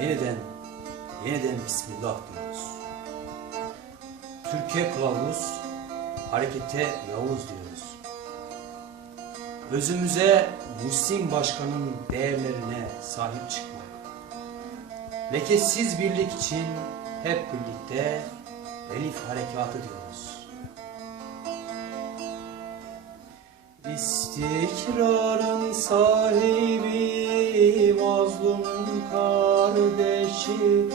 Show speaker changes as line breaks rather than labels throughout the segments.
yeniden, yeniden Bismillah diyoruz. Türkiye kılavuz, harekete Yavuz diyoruz. Özümüze Muhsin Başkan'ın değerlerine sahip çıkmak. Lekesiz birlik için hep birlikte Elif Harekatı diyoruz. İstikrarın sahibi, kardeşi,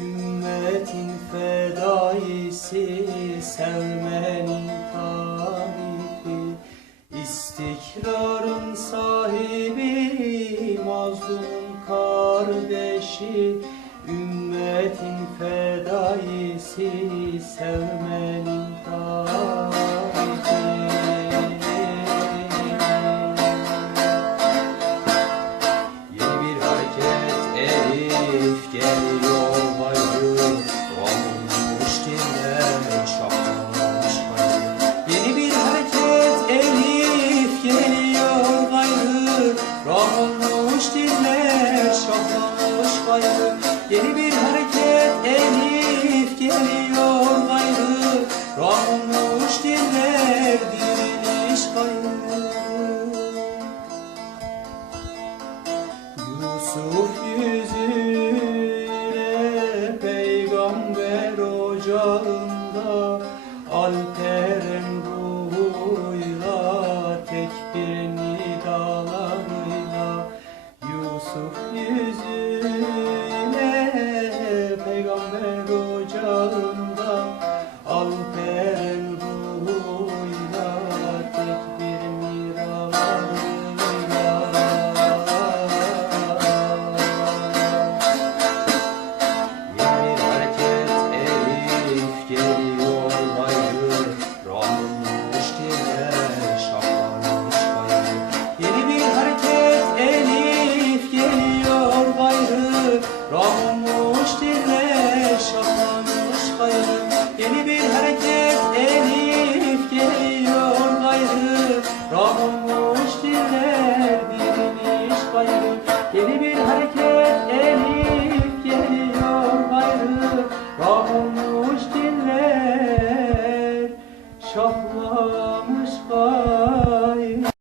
ümmetin fedaisi, sevmenin tarifi. İstikrarın sahibi, mazlumun kardeşi, ümmetin fedaisi, sevmenin kalkmış gayrı Yeni bir hareket elif geliyor gayrı. Rah olmuş diller diriliş gayrı. Yusuf yüzüne peygamber ocağında Alper you. değiştiler Birinin iş gayrı bir hareket elif geliyor gayrı Rahulmuş diller Şahlı